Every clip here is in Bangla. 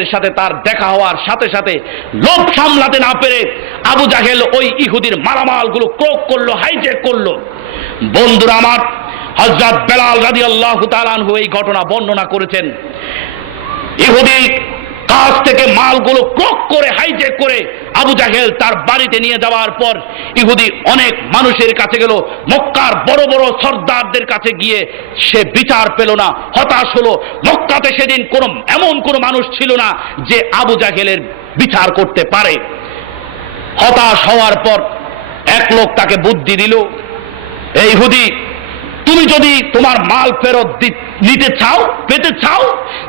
এর সাথে তার দেখা হওয়ার সাথে সাথে লোভ সামলাতে না পেরে আবু জাহেল ওই ইহুদির মালামালগুলো ক্রোক করলো, হাইজ্যাক করলো। বন্ধুরা আমার, হযরত বেলাল রাদিয়াল্লাহু তাআলা আনহু এই ঘটনা বর্ণনা করেছেন। ইহুদি কাছ থেকে মালগুলো ক্রোক করে, হাইজ্যাক করে আবু জাহেল তার বাড়িতে নিয়ে যাওয়ার পর ইহুদি অনেক মানুষের কাছে গেল, মক্কার বড় বড় সর্দারদের কাছে গিয়ে সে বিচার পেল না, হতাশ হলো। মক্কাতে সেদিন এমন কোনো মানুষ ছিল না যে আবু জাহেলের বিচার করতে পারে। হতাশ হওয়ার পর এক লোক তাকে বুদ্ধি দিল, এই ইহুদি, তুমি যদি তোমার মাল ফেরত নিতে চাও, পেতে চাও,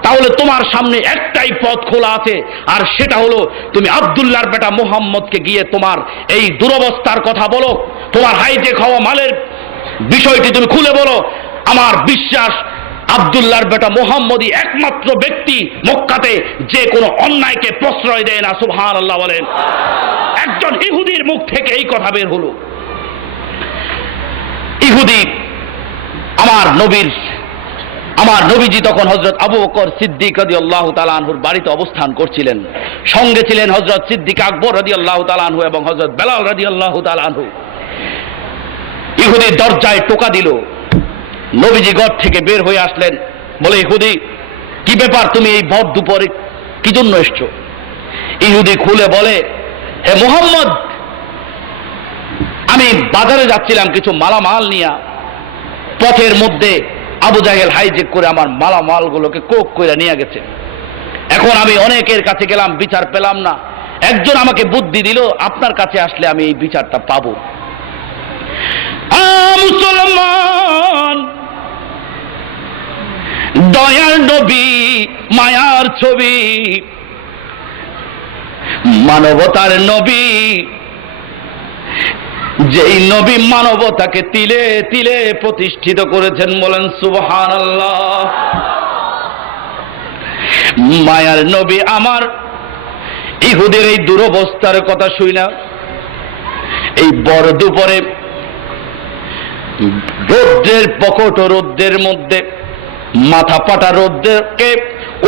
তাহলে তোমার সামনে একটাই পথ খোলা আছে, আর সেটা হলো তুমি আব্দুল্লাহর বেটা মুহাম্মদকে গিয়ে তোমার এই দুরবস্থার কথা বলো, তোমার হাইজ্যাক হওয়া মালের বিষয়টি তুমি খুলে বলো। আমার বিশ্বাস আব্দুল্লাহর বেটা মুহাম্মদই একমাত্র ব্যক্তি মক্কাতে যে কোনো অন্যায়কে প্রশ্রয় দেয় না। সুবহানাল্লাহ বলেন। একজন ইহুদির মুখ থেকে এই কথা বের হলো। ইহুদি আমার নবীজি তখন হযরত আবু বকর সিদ্দিক রাদিয়াল্লাহু তাআলা আনহুর বাড়িতে অবস্থান করছিলেন। সঙ্গে ছিলেন হযরত সিদ্দিক আকবর রাদিয়াল্লাহু তাআলা আনহু এবং হযরত বেলাল রাদিয়াল্লাহু তাআলা আনহু। ইহুদি দরজায় টোকা দিল। নবীজি ঘর থেকে বের হয়ে আসলেন, বলে, ইহুদি, কি ব্যাপার, তুমি এই ভর দুপুরে কি জন্য এসছো? ইহুদি খুলে বলে, হে মুহাম্মদ, আমি বাজারে যাচ্ছিলাম কিছু মালামাল নিয়ে, পথের মধ্যে আবু জাহেল হাইজ্যাক করে আমার মালামালগুলোকে কোক করে নিয়ে গেছে। এখন আমি অনেকের কাছে গেলাম, বিচার পেলাম না। একজন আমাকে বুদ্ধি দিল, আপনার কাছে আসলে আমি এই বিচারটা পাবো। মুসলমান, দয়ার নবী, মায়ার ছবি, মানবতার নবী, যেই নবী মানবতাকে তিলে তিলে প্রতিষ্ঠিত করেছেন, বলেন সুবহানাল্লাহ। মায়ার নবী আমার ইহুদের এই দুরবস্থার কথা শুইনা এই বড় দুপুরে রৌদ্রের প্রকট রৌদ্রের মধ্যে মাথা পাটা রৌদ্রকে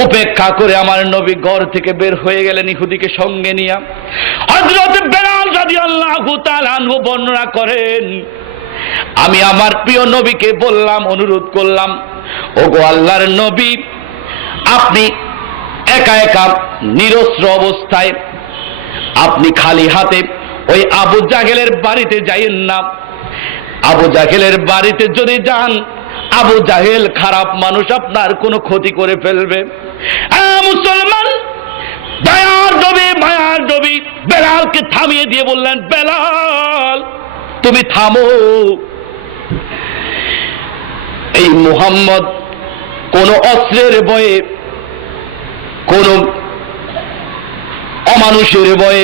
উপেক্ষা করে আমার নবী ঘর থেকে বের হয়ে গেলেন ইহুদিকে সঙ্গে নিয়ে। হযরত বেলাল রাদিয়াল্লাহু তাআলা আনহু বর্ণনা করেন, আমি আমার প্রিয় নবীকে বললাম, অনুরোধ করলাম, ওগো আল্লাহর নবী, আপনি একা একা নিরস্ত্র অবস্থায়, আপনি খালি হাতে ওই আবু জাহেলের বাড়িতে যাইয়েন না। আবু জাহেলের বাড়িতে যদি যান, আবু জাহেল খারাপ মানুষ, আপনার কোনো ক্ষতি করে ফেলবে। মুসলমান, দয়ার নবী, মায়ার নবী বেলালকে থামিয়ে দিয়ে বললেন, বেলাল, তুমি থামো। এই মুহাম্মদ কোন অস্ত্রের ভয়ে, কোন অমানুষের ভয়ে,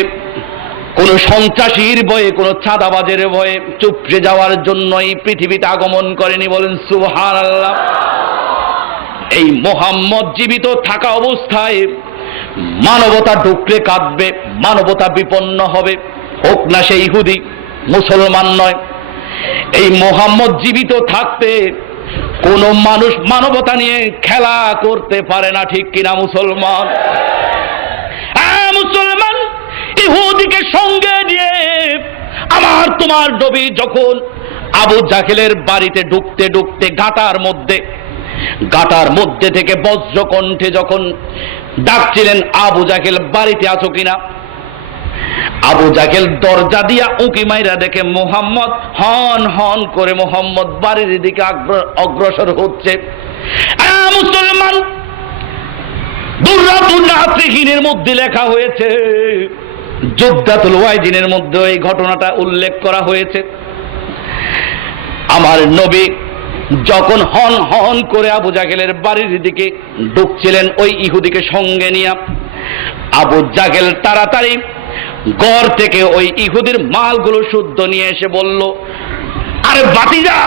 কোন সন্ত্রাসীর ভয়ে, কোন চাঁদাবাজের ভয়ে চুপড়ে যাওয়ার জন্য এই পৃথিবীতে আগমন করেনি, বলেন সুবহানাল্লাহ। এই মুহাম্মদ জীবিত থাকা অবস্থায় মানবতা ডুকরে কাঁদবে, মানবতা বিপন্ন হবে, হোক না সেই ইহুদি, মুসলমান নয়। এই মুহাম্মদ জীবিত থাকতে কোন মানুষ মানবতা নিয়ে খেলা করতে পারে না, ঠিক কিনা মুসলমান? মুসলমান, ইহুদিকে সঙ্গে নিয়ে আমার তোমার নবী যখন আবু জাহেলের বাড়িতে ঢুকতে ঢুকতে গাটার মধ্যে থেকে বজ্রকণ্ঠে যখন ডাকছিলেন, আবু জাহেল বাড়িতে আছো কিনা? আবু জাহেল দরজা দিয়া উঁকি মাইরা দেখে মুহাম্মদ হন হন করে মুহাম্মদ বাড়ির দিকে অগ্রসর হচ্ছে। মুসলমান, দুর্রাতুন নাসিহিনের মধ্যে লেখা হয়েছে, যোদ্ধাতুল ওয়াইজিনের মধ্যে এই ঘটনাটা উল্লেখ করা হয়েছে। আমার নবী যখন হন হন করে আবু জাহেলের বাড়ির দিকে ঢুকছিলেন ওই ইহুদিকে সঙ্গে নিয়ে, আবু জাহেল তাড়াতাড়ি ঘর থেকে ওই ইহুদির মালগুলো শুদ্ধ নিয়ে এসে বলল, আরে বাতিজা,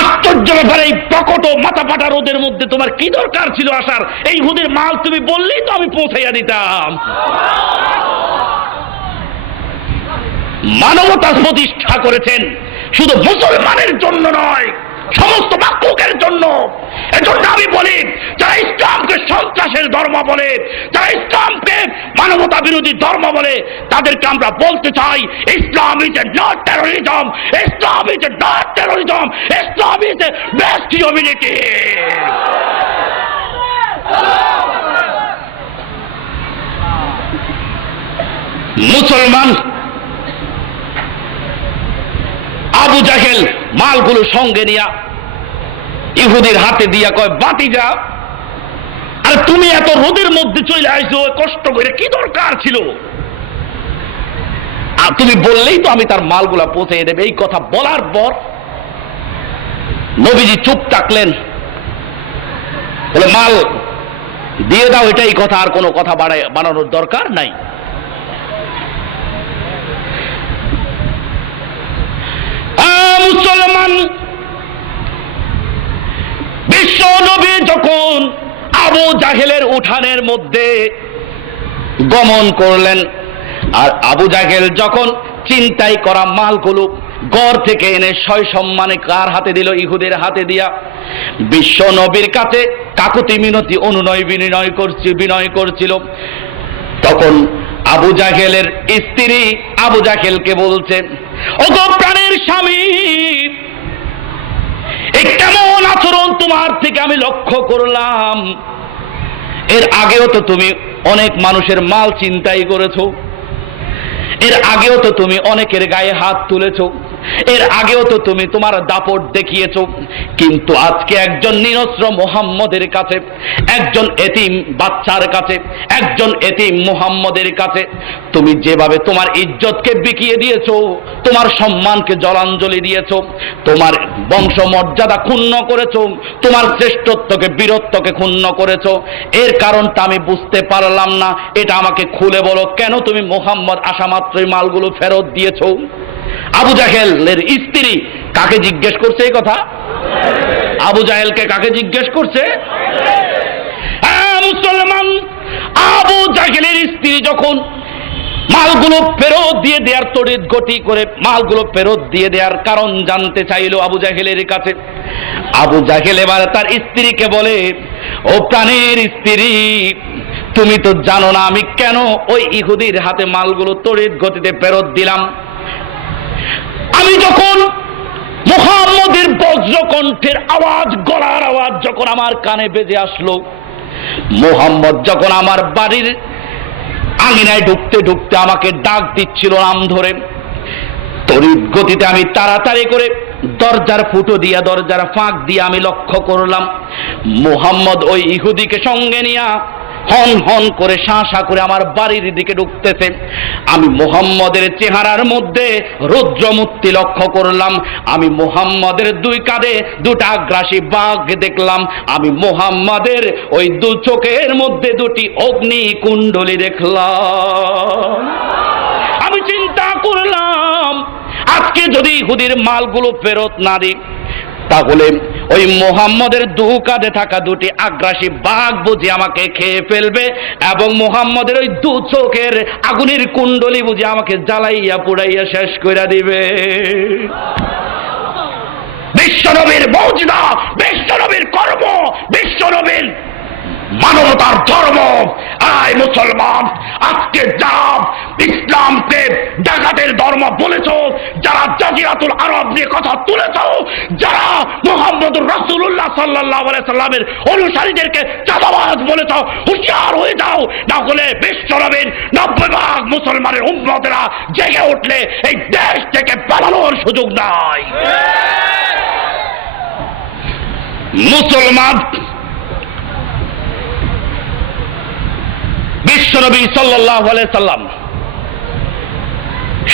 আশ্চর্য ব্যাপার, এই প্রকট মাথা ফাটা রোদের মধ্যে তোমার কি দরকার ছিল আসার? এই ইহুদির মাল তুমি বললেই তো আমি পৌঁছাইয়া দিতাম। মানবতা প্রতিষ্ঠা করেছেন শুধু মুসলমানের জন্য নয়, সমস্ত মাখলুকের জন্য। এজন্য আমি বলি, যারা ইসলামকে সন্ত্রাসের ধর্ম বলে, যারা ইসলামকে মানবতা বিরোধী ধর্ম বলে, তাদেরকে আমরা বলতে চাই, Islam is not terrorism, Islam is not terrorism, Islam is best humanity. মুসলমান আবু জাহেল মালগুলো সঙ্গে নিয়া ইহুদির হাতে দিয়া কয়, বাতিজা, আর তুমি এত রোদের মধ্যে চলে আসছো কষ্ট করে, কি দরকার ছিল? আর তুমি বললেই তো আমি তার মালগুলা পৌঁছে দেবে। এই কথা বলার পর নবীজি চুপ থাকলেন, বলে মাল দিয়ে দাও, এটাই কথা, আর কোনো কথা বাড়ানোর দরকার নাই। মুসলমান বিশ্ব নবী যখন আবু জাহেলের উঠানের মধ্যে গমন করলেন, আর আবু জাহেল যখন চিন্তাই করা মালগুলো গড় থেকে এনে সয় সম্মানে কার হাতে দিল? ইহুদের হাতে দিয়া বিশ্ব নবীর কাছে কাকুতি মিনতি অনুনয় বিনয় করছিল। তখন আবু জাহেলের স্ত্রী আবু জাহেলকে বলছে, ওগো প্রাণের স্বামী, এই কেমন আচরণ তোমার থেকে আমি লক্ষ্য করলাম। এর আগেও তো তুমি অনেক মানুষের মাল ছিনতাই করেছো, এর আগেও তো তুমি অনেকের গায়ে হাত তুলেছো, এর আগেও তো তুমি তোমার দাপট দেখিয়েছো, কিন্তু আজকে একজন নিরস্ত্র মুহাম্মদের কাছে, একজন এতিম বাচ্চার কাছে, একজন এতিম মুহাম্মদের কাছে তুমি যেভাবে তোমার ইজ্জতকে বিকিয়ে দিয়েছো, তোমার সম্মানকে জলাঞ্জলি দিয়েছো, তোমার বংশমর্যাদা ক্ষুণ্ণ করেছো, তোমার শ্রেষ্ঠত্বকে বীরত্বকে ক্ষুণ্ণ করেছো, এর কারণটা আমি বুঝতে পারলাম না। এটা আমাকে খুলে বলো, কেন তুমি মুহাম্মদ আসা মাত্রই মালগুলো ফেরত দিয়েছো? আবু জাহেলের স্ত্রী কাকে জিজ্ঞেস করছে এই কথা? আবু জাহেলকে কাকে জিজ্ঞেস করছে? মুসলমান আবু জাহেলের স্ত্রী যখন মালগুলো ফেরত দিয়ে দেওয়ার তড়িৎ গতি করে মালগুলো ফেরত দিয়ে দেওয়ার কারণ জানতে চাইল আবু জাহেলের কাছে। আবু জাহেল এবার তার স্ত্রীকে বলে, ও প্রাণের স্ত্রী, তুমি তো জানো না আমি কেন ওই ইহুদির হাতে মালগুলো তড়িৎ গতিতে ফেরত দিলাম। আমি যখন মুহাম্মদের বজ্রকণ্ঠের আওয়াজ, গলার আওয়াজ যখন আমার কানে বেজে আসলো, মুহাম্মদ যখন আমার বাড়ির আঙিনায় ঢুকতে ঢুকতে আমাকে ডাক দিচ্ছিল নাম ধরে, তড়িৎ গতিতে আমি তাড়াতাড়ি করে দরজার ফুটো দিয়া, দরজার ফাঁক দিয়ে আমি লক্ষ্য করলাম মুহাম্মদ ওই ইহুদিকে সঙ্গে নিয়া হন হন করে শাঁ করে আমার বাড়ির দিকে ঢুকতেছে। আমি মুহাম্মদের চেহারার মধ্যে রৌদ্রমূর্তি লক্ষ্য করলাম, আমি মুহাম্মদের দুই কাঁধে দুটা আগ্রাসী বাঘ দেখলাম, আমি মুহাম্মদের ওই দু চোখের মধ্যে দুটি অগ্নি কুণ্ডলী দেখলাম। আমি চিন্তা করলাম, আজকে যদি ইহুদির মালগুলো ফেরত না দিই, তাহলে ওই মুহাম্মদের দু কাঁধে থাকা দুটি আগ্রাসী বাঘ বুঝি আমাকে খেয়ে ফেলবে, এবং মুহাম্মদের ওই দু চোখের আগুনের কুণ্ডলী বুঝি আমাকে জ্বালাইয়া পুড়াইয়া শেষ করে দিবে। বিশ্বনবীর মৌজিদা, বিশ্বনবীর কর্ম, বিশ্বনবীর মানবতার ধর্ম। আয় মুসলমান, আজকে যারা ইসলামকে ডাকাতের ধর্ম বলেছ, যারা জাজিরাতুল আরব নিয়ে কথা তুলেছ, যারা মুহাম্মদুর রাসূলুল্লাহ সাল্লাল্লাহু আলাইহি সাল্লামের অনুসারীদেরকে চাঁদাবাজ বলেছ, হুঁশিয়ার হয়ে যাও, না হলে বিশ্বনবীর 90 ভাগ মুসলমানের উম্মতেরা জেগে উঠলে এই দেশ থেকে পালানোর সুযোগ নাই। মুসলমান বিশ্বনবী সাল্লাল্লাহু আলাইহি সাল্লাম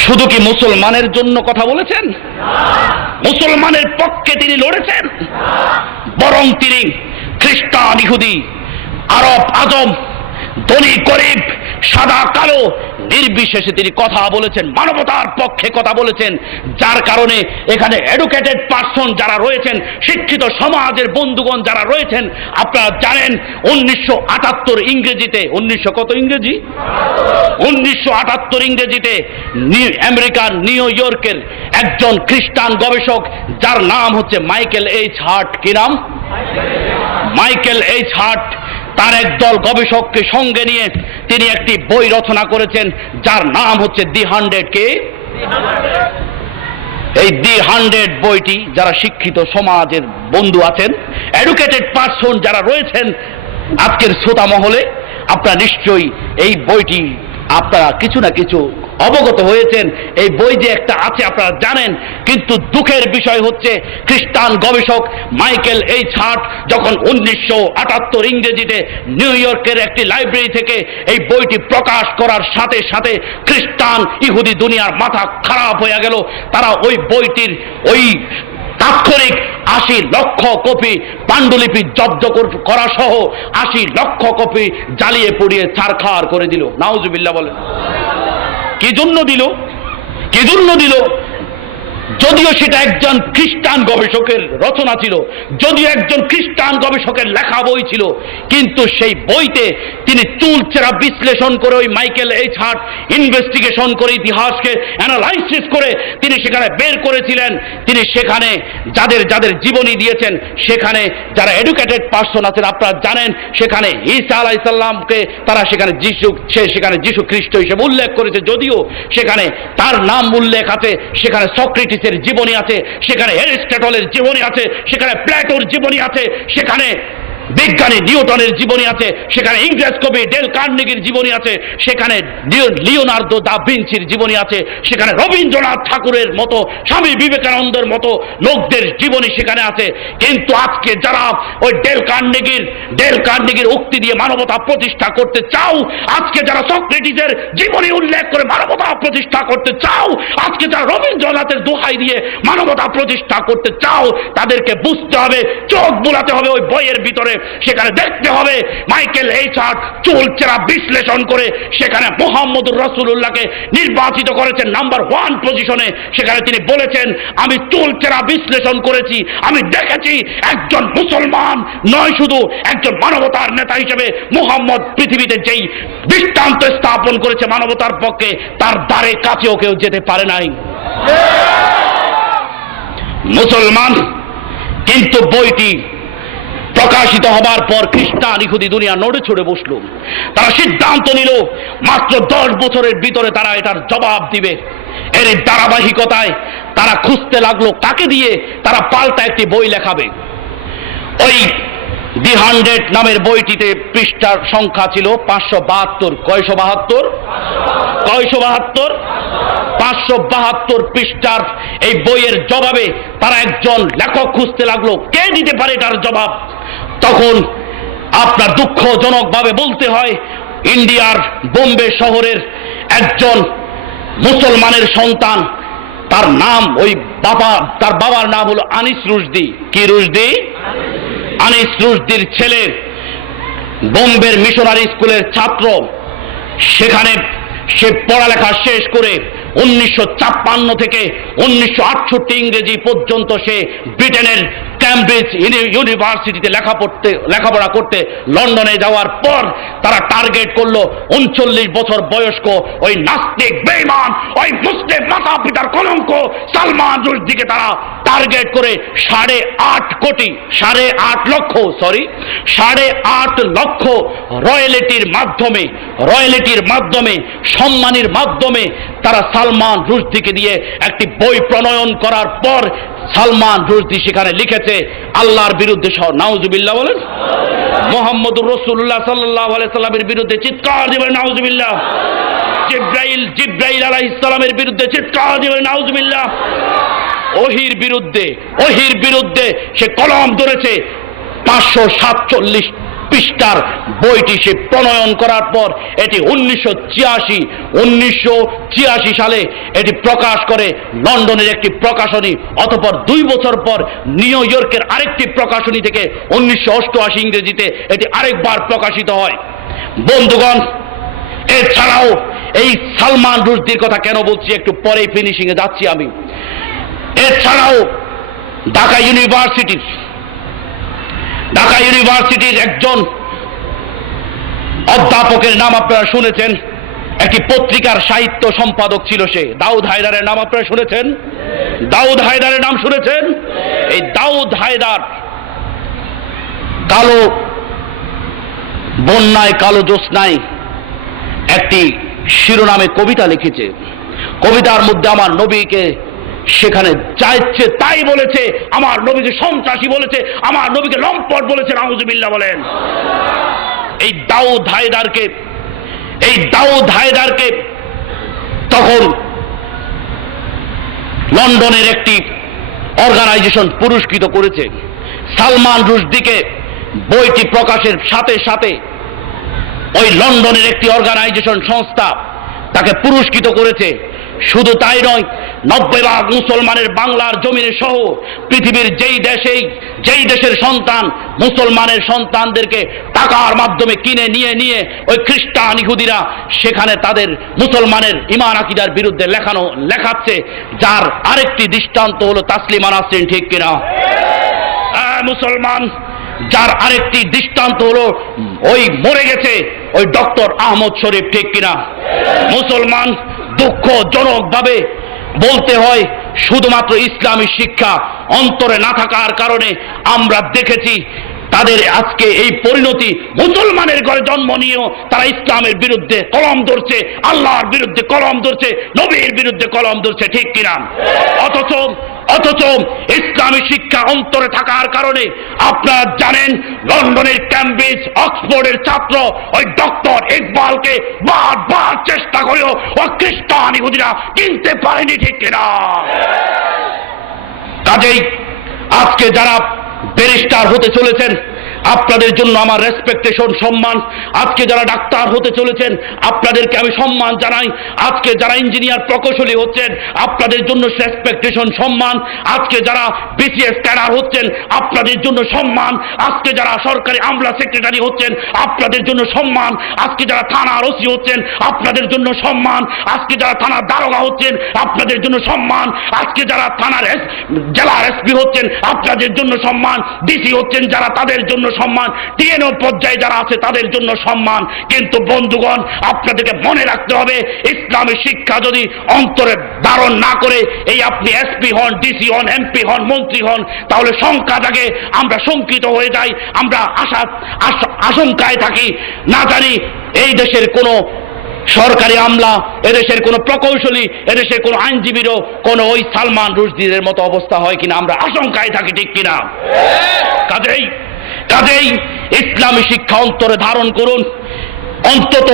শুধু কি মুসলমানের জন্য কথা বলেছেন? মুসলমানের পক্ষে তিনি লড়েছেন, বরং তিনি খ্রিস্টান, ইহুদি, আরব, আজম, ধনী গরিব, সাদা কালো নির্বিশেষে তিনি কথা বলেছেন, মানবতার পক্ষে কথা বলেছেন। যার কারণে এখানে এডুকেটেড পারসন যারা রয়েছেন, শিক্ষিত সমাজের বন্ধুগণ যারা রয়েছেন, আপনারা জানেন 1978 ইংরেজিতে, 1978 ইংরেজিতে আমেরিকার নিউ ইয়র্কের একজন খ্রিস্টান গবেষক, যার নাম হচ্ছে মাইকেল এইচ হার্ট। কি নাম? মাইকেল এইচ হার্ট তার একদল গবেষককে সঙ্গে নিয়ে তিনি একটি বই রচনা করেছেন যার নাম হচ্ছে দি 100 কে। এই দি 100 বইটি যারা শিক্ষিত সমাজের বন্ধু আছেন, এডুকেটেড পারসন যারা রয়েছেন আজকের শ্রোতা মহলে, আপনারা নিশ্চয়ই এই বইটি আপনারা কিছু না কিছু অবগত হয়েছেন। এই বই যে একটা আছে আপনারা জানেন, কিন্তু দুঃখের বিষয় হচ্ছে খ্রিস্টান গবেষক মাইকেল এইচ হার্ট যখন 1978 ইংরেজিতে নিউ ইয়র্কের একটি লাইব্রেরি থেকে এই বইটি প্রকাশ করার সাথে সাথে খ্রিস্টান ইহুদি দুনিয়ার মাথা খারাপ হয়ে গেল। তারা ওই বইটির ওই তাৎক্ষণিক 80 লক্ষ কপি পাণ্ডুলিপি জব্দ করা সহ 80 লক্ষ কপি জ্বালিয়ে পুড়িয়ে ছারখার করে দিল। নাউজুবিল্লাহ বলেন। কি জন্য দিল? যদিও সেটা একজন খ্রিস্টান গবেষকের রচনা ছিল, যদিও একজন খ্রিস্টান গবেষকের লেখা বই ছিল, কিন্তু সেই বইতে তিনি চুলচেরা বিশ্লেষণ করে ওই মাইকেল এইচ হার্ট ইনভেস্টিগেশন করে ইতিহাসকে অ্যানালাইসিস করে তিনি সেখানে বের করেছিলেন। তিনি সেখানে যাদের জীবনী দিয়েছেন, সেখানে যারা এডুকেটেড পারসন আছেন আপনারা জানেন, সেখানে ঈসা আলাইহিস সালামকে তারা সেখানে যিশু খ্রিস্ট হিসেবে উল্লেখ করেছে, যদিও সেখানে তার নাম উল্লেখ আছে, সেখানে সক্রেটিসের জীবনী আছে, সেখানে অ্যারিস্টটলের জীবনী আছে, সেখানে প্লেটোর জীবনী আছে, সেখানে বিজ্ঞানী নিউটনের জীবনী আছে, সেখানে ইংরেজ কবি ডেল কার্নেগির জীবনী আছে, সেখানে লিওনার্দো দা ভিঞ্চির জীবনী আছে, সেখানে রবীন্দ্রনাথ ঠাকুরের মতো, স্বামী বিবেকানন্দের মতো লোকদের জীবনী সেখানে আছে। কিন্তু আজকে যারা ওই ডেল কার্নেগির উক্তি দিয়ে মানবতা প্রতিষ্ঠা করতে চাও, আজকে যারা সক্রেটিসের জীবনী উল্লেখ করে মানবতা প্রতিষ্ঠা করতে চাও, আজকে যারা রবীন্দ্রনাথের দোহাই দিয়ে মানবতা প্রতিষ্ঠা করতে চাও, তাদেরকে বুঝতে হবে, চোখ বুলাতে হবে ওই বইয়ের ভিতরে, সেখানে দেখতে হবে মাইকেল এইচ হার্ট চুলচেরা বিশ্লেষণ করে সেখানে মুহাম্মদুর রাসূলুল্লাহকে নির্বাচিত করেছেন নাম্বার 1 পজিশনে। সেখানে তিনি বলেছেন, আমি চুলচেরা বিশ্লেষণ করেছি, আমি দেখেছি একজন মুসলমান নয়, শুধু একজন মানবতার নেতা হিসেবে মুহাম্মদ পৃথিবীতে যেই দৃষ্টান্ত স্থাপন করেছে মানবতার পক্ষে, তার দ্বারে কাছেও কেউ যেতে পারে নাই মুসলমান। কিন্তু বইটি প্রকাশিত হবার পর খ্রিস্টান ইহুদি দুনিয়া নড়ে চড়ে বসল। তারা সিদ্ধান্ত নিল মাত্র 10 বছরের ভিতরে তারা এটার জবাব দিবে। এর ধারাবাহিকতায় তারা খুঁজতে লাগলো কাকে দিয়ে তারা পাল্টা একটি বই লেখাবে। ওই দি 100 নামের বইটিতে পৃষ্ঠার সংখ্যা ছিল 572। কয়শো 572 পৃষ্ঠার এই বইয়ের জবাবে তারা একজন লেখক খুঁজতে লাগলো, কে দিতে পারে এটার জবাব। তখন আপনার দুঃখজনকভাবে বলতে হয়, ইন্ডিয়ার বোম্বে শহরের একজন মুসলমানের সন্তান, তার নাম তার বাবার নাম হলো আনিস রুশদি। কি রুশদি? আনিস রুশদির ছেলে বোম্বের মিশনারি স্কুলের ছাত্র। সেখানে সে পড়ালেখা শেষ করে 1956 থেকে 1968 ইংরেজি পর্যন্ত সে ব্রিটেনের ক্যামব্রিজ ইউনিভার্সিটিতে লেখাপড়া করতে লন্ডনে যাওয়ার পর তারা টার্গেট করলো 39 বছর বয়স্ক ওই নাস্তিক বেঈমান, ওই মুসলিম মাতা পিতার কলঙ্ক সালমান রুশদিকে তারা টার্গেট করে 8.5 লক্ষ রয়্যালিটির মাধ্যমে সম্মানের মাধ্যমে তারা সালমান রুশদিকে দিয়ে একটি বই প্রণয়ন করার পর সালমান রুশদি সেখানে লিখেছে আল্লাহর বিরুদ্ধে, নাউজুবিল্লাহ বলেন, মুহাম্মদুর রাসূলুল্লাহ সাল্লাল্লাহু আলাইহি সাল্লামের বিরুদ্ধে চিৎকার দিবেন নাউজুবিল্লাহ। জিবরাইল আলাইহিস সালামের বিরুদ্ধে চিৎকার দিবেন নাউজুবিল্লাহ। ওহির বিরুদ্ধে সে কলম ধরেছে। 547 পৃষ্ঠার বইটি সে প্রণয়ন করার পর এটি 1986 সালে এটি প্রকাশ করে লন্ডনের একটি প্রকাশনী। অতঃপর 2 বছর পর নিউ ইয়র্কের আরেকটি প্রকাশনী থেকে 1988 ইংরেজিতে এটি আরেকবার প্রকাশিত হয়। বন্ধুগণ, এছাড়াও এই সালমান রুশদির কথা কেন বলছি একটু পরে ফিনিশিং এ যাচ্ছি আমি। এছাড়াও ঢাকা ইউনিভার্সিটির একজন অধ্যাপকের নাম আপনারা শুনেছেন, একটি পত্রিকার সাহিত্য সম্পাদক ছিল সে, দাউদ হায়দারের নাম আপনারা শুনেছেন? এই দাউদ হায়দার কালো বন্যায় কালো জ্যোৎস্নায় একটি শিরোনামে কবিতা লিখেছে। কবিতার মধ্যে আমার নবীকে সেখানে চাইছে তাই বলেছে, আমার নবীকে সন্ত্রাসী বলেছে, আমার নবীকে লম্পট বলেছে, নাউজুবিল্লাহ বলেন। এই দাউদ হায়দারকে তখন লন্ডনের একটি অর্গানাইজেশন পুরস্কৃত করেছে। সালমান রুশদিকে বইটি প্রকাশের সাথে সাথে ওই লন্ডনের একটি অর্গানাইজেশন সংস্থা তাকে পুরস্কৃত করেছে। শুধু তাই নয়, 90% মুসলমানের বাংলার জমিনে সহ পৃথিবীর যেই দেশের সন্তান মুসলমানের সন্তানদেরকে টাকার মাধ্যমে কিনে নিয়ে ওই খ্রিস্টান ইহুদিরা সেখানে তাদের মুসলমানের ঈমান আকীদার বিরুদ্ধে লেখাচ্ছে, যার আরেকটি দৃষ্টান্ত হলো তাসলিমা নাসরিন, ঠিক কিনা? মুসলমান, যার আরেকটি দৃষ্টান্ত হলো ওই মরে গেছে ওই ডক্টর আহমদ শরীফ, ঠিক কিনা? মুসলমান, দুঃখজনকভাবে বলতে হয় শুধুমাত্র ইসলামী শিক্ষা অন্তরে না থাকার কারণে আমরা দেখেছি তাদের আজকে এই পরিণতি। মুসলমানের ঘরে জন্ম নিয়েও তারা ইসলামের বিরুদ্ধে কলম ধরছে, আল্লাহর বিরুদ্ধে কলম ধরছে, নবীর বিরুদ্ধে কলম ধরছে, ঠিক কিনা? অথচ ইসলামী শিক্ষা অন্তরে থাকার কারণে আপনারা জানেন লন্ডনের ক্যামব্রিজ অক্সফোর্ডের ছাত্র ওই ডক্টর ইকবালকে বারবার চেষ্টা করেও ওই খ্রিস্টান ইহুদিরা কিনতে পারেনি, ঠিক কিনা? কাজেই আজকে যারা ব্যারিস্টার হতে চলেছেন আপনাদের জন্য আমার রেসপেক্টেশন, সম্মান। আজকে যারা ডাক্তার হতে চলেছেন আপনাদেরকে আমি সম্মান জানাই। আজকে যারা ইঞ্জিনিয়ার প্রকৌশলী হচ্ছেন আপনাদের জন্য রেসপেক্টেশন, সম্মান। আজকে যারা বিসিএস ক্যাডার হচ্ছেন আপনাদের জন্য সম্মান। আজকে যারা সরকারি আমলা সেক্রেটারি হচ্ছেন আপনাদের জন্য সম্মান। আজকে যারা থানার ওসি হচ্ছেন আপনাদের জন্য সম্মান। আজকে যারা থানার দারোগা হচ্ছেন আপনাদের জন্য সম্মান। আজকে যারা থানার জেলার এসপি হচ্ছেন আপনাদের জন্য সম্মান। ডিসি হচ্ছেন যারা তাদের জন্য সম্মান। টিএনও পর্যায়ে যারা আছে তাদের জন্য সম্মান। কিন্তু বন্ধুগণ, আপনাদেরকে মনে রাখতে হবে ইসলামী শিক্ষা যদি অন্তরে ধারণ না করে এই আপনি এসপি হন, ডিসি হন, এমপি হন, মন্ত্রী হন, তাহলে সংখ্যা জাগে, আমরা শঙ্কিত হয়ে যাই, আমরা আশঙ্কায় থাকি। না জানি এই দেশের কোনো সরকারি আমলা, এদেশের কোনো প্রকৌশলী, এদেশের কোনো আইনজীবীরও কোনো ওই সালমান রুশদিদের মতো অবস্থা হয় কিনা আমরা আশঙ্কায় থাকি, ঠিক কিনা? কাজেই ইসলামী শিক্ষা অন্তরে ধারণ করুন। অন্তত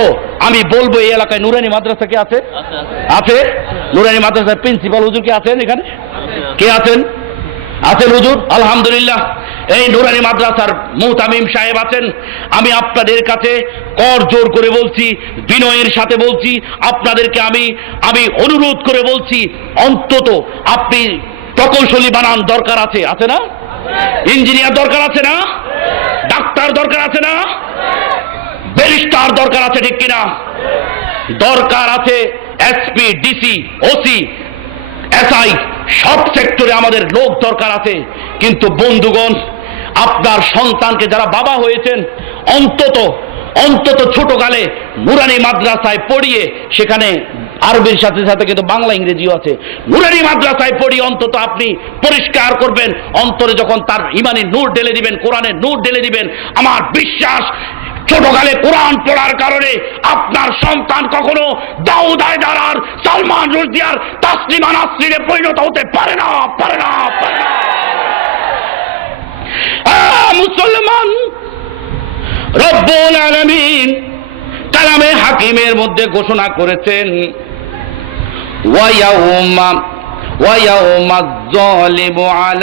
আমি বলবো এই এলাকায় নুরানি মাদ্রাসা কে আছে? আছে। নুরানি মাদ্রাসার প্রিন্সিপাল হুজুর কে আছেন? এখানে কে আছেন? হুজুর, আলহামদুলিল্লাহ। এই নুরানি মাদ্রাসার মুহতামিম সাহেব আছেন। আমি আপনাদের কাছে কর জোর করে বলছি, বিনয়ের সাথে বলছি, আপনাদেরকে আমি অনুরোধ করে বলছি, অন্তত আপনি প্রকৌশলী বানান দরকার আছে না? ইঞ্জিনিয়ার দরকার আছে না? ডাক্তার দরকার আছে না? ব্যারিস্টার দরকার আছে, ঠিক কিনা? দরকার আছে এসপি, ডিসি, ওসি, এসআই, সব সেক্টরে আমাদের লোক দরকার আছে। কিন্তু বন্ধুগণ, আপনার সন্তানকে যারা বাবা হয়েছেন অন্তত ছোটকালে নুরানি মাদ্রাসায় পড়িয়ে, সেখানে আরবির সাথে সাথে কিন্তু বাংলা ইংরেজিও আছে, নুরানি মাদ্রাসায় পড়িয়ে অন্তত আপনি পরিষ্কার করবেন, অন্তরে যখন তার ইমানি নূর ঢেলে দিবেন, কোরআনের নূর ঢেলে দিবেন, আমার বিশ্বাস ছোটকালে কোরআন পড়ার কারণে আপনার সন্তান কখনো দাউদ হায়দার আর সালমান রুশদি আর তাসলিমা নাসরিনে পরিণত হতে পারে না। মুসলমান, রব্বুল আলামিন কালামে হাকিমের মধ্যে ঘোষণা করেছেন, ওয়া ইয়াউমা যালিমু আলা